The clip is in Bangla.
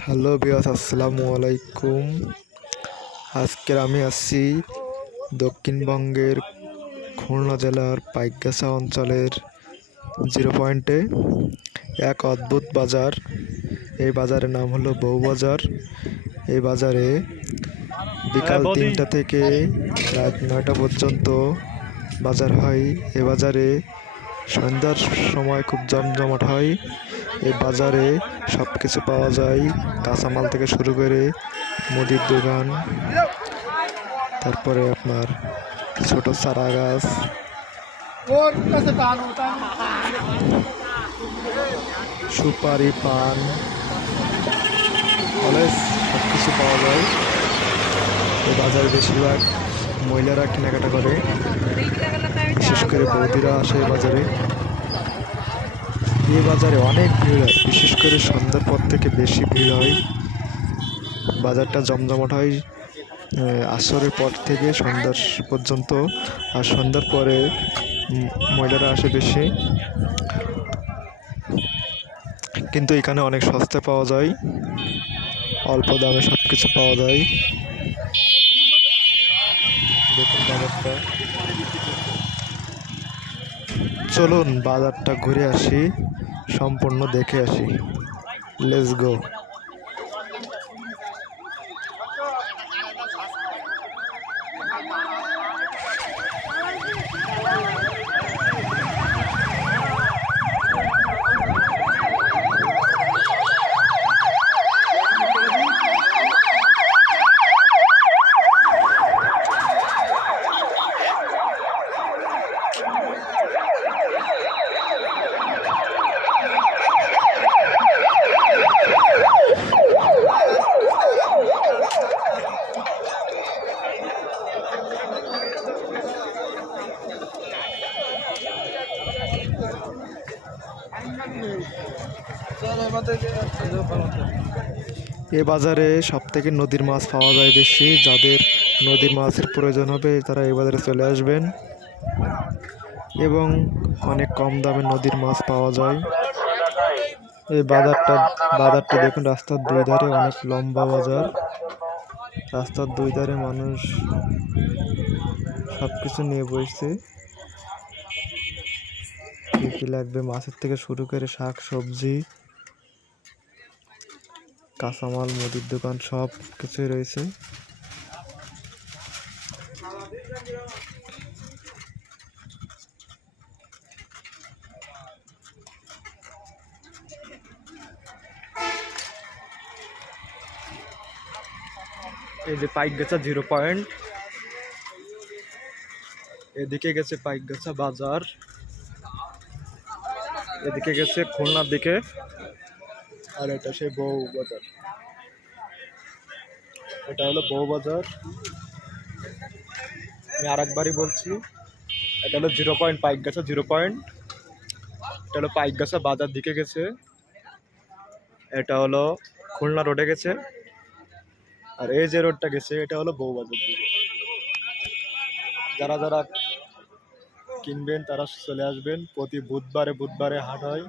হ্যালো বিয়াস, আসসালামু আলাইকুম। আজকের আমি আসছি দক্ষিণবঙ্গের খুলনা জেলার পাইকগাছা অঞ্চলের জিরো পয়েন্টে এক অদ্ভুত বাজার। এই বাজারের নাম হলো বউবাজার। এই বাজারে বিকাল 3টা থেকে রাত 9টা পর্যন্ত বাজার হয়। এ বাজারে সন্ধ্যার সময় খুব জমজমাট হয়। এই বাজারে সব কিছু পাওয়া যায়, কাঁচামাল থেকে শুরু করে মুদির দোকান, তারপরে আপনার ছোট চারা গাছ, সুপারি, পান, কলেজ সব কিছু পাওয়া যায়। এই বাজারে বেশিরভাগ মহিলারা কেনাকাটা করে, বিশেষ করে বৌদিরা আসে এই বাজারে। এই বাজারে অনেক ভিড় হয়, বিশেষ করে সন্ধ্যার পর থেকে বেশি ভিড় হয়। বাজারটা জমজমাট হয় আসরের পর থেকে সন্ধ্যার পর্যন্ত। আর সন্ধ্যার পরে মহিলারা আসে বেশি, কিন্তু এখানে অনেক সস্তায় পাওয়া যায়, অল্প দামে সব কিছু পাওয়া যায়। দেখুন বাজারটা, চলুন বাজারটা ঘুরে আসি, সম্পূর্ণ দেখে আসি। Let's go. এ বাজারে সব থেকে নদীর মাছ পাওয়া যায় বেশি। যাদের নদীর মাছের প্রয়োজন হবে তারা এই বাজারে চলে আসবেন, এবং অনেক কম দামে নদীর মাছ পাওয়া যায়। এই বাজারটা দেখুন, রাস্তার দুই ধারে অনেক লম্বা বাজার। রাস্তার দুই ধারে মানুষ সব কিছু নিয়ে বসছে, কী কী লাগবে মাছের থেকে শুরু করে শাক সবজি, কাঁচামাল, মুদির দোকান সব কিছুই রয়েছে। এই যে পাইকগাছা জিরো পয়েন্ট, এদিকে গেছে পাইকগাছা বাজার, এদিকে গেছে খুলনার দিকে, আর এটা সেই বউ বাজার। এটা হলো বউ বাজার। আমি আরেকবারই বলছি, এটা হলো zero point, Paikgachha zero point. এটা হলো পাইকগাছা বাজার দিকে গেছে, এটা হলো খুলনা রোডে গেছে, আর এই যে রোডটা গেছে এটা হলো বউ বাজার দিকে। যারা যারা কিনবেন তারা চলে আসবেন। প্রতি বুধবারে হাট হয়।